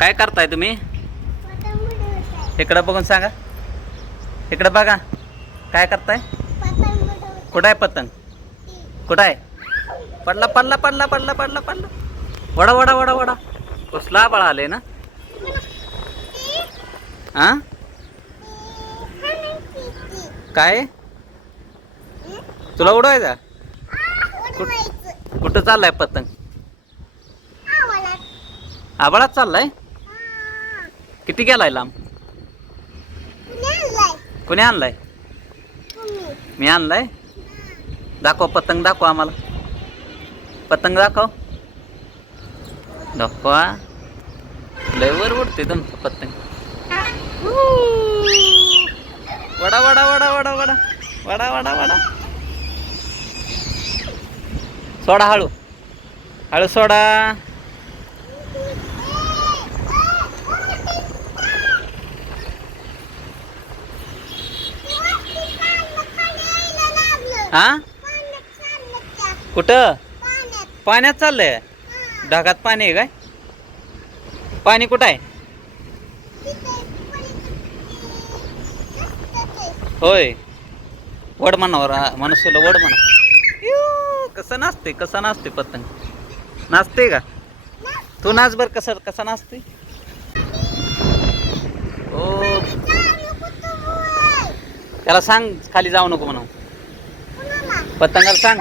काय करताय तुम्ही? इकडं बघून सांगा. इकडं बघा. काय करताय? कुठं आहे पतंग? कुठं आहे? पडला पडला पडला पडला पडला पडला. वडा वडा वडा वडा. कसला बळा आले ना? हा काय? तुला उडवायचा? कुठं चाललाय पतंग? आबाळात चाललाय? किती गेलाय लांब? कोणी आणलाय? मी आणलाय? दाखव पतंग दाखव आम्हाला. पतंग दाखव. दाखवा. लय वर उडते तुमचं पतंग. वडा वडा वडा वडा वडा. वडा वडा वडा. सोडा हळू. हळू सोडा. हा कुठं? पाण्यात चाललंय? ढगात पाणी आहे काय? पाणी कुठं आहे? होय. वड म्हणावर मनुष्याला वड म्हणा कसं नाचते कसं नाचते पतंग? नाचते का? तू नाच बर कसं कसा नाचते ओ. त्याला सांग खाली जाऊ नको म्हणून पतंगाला सांग.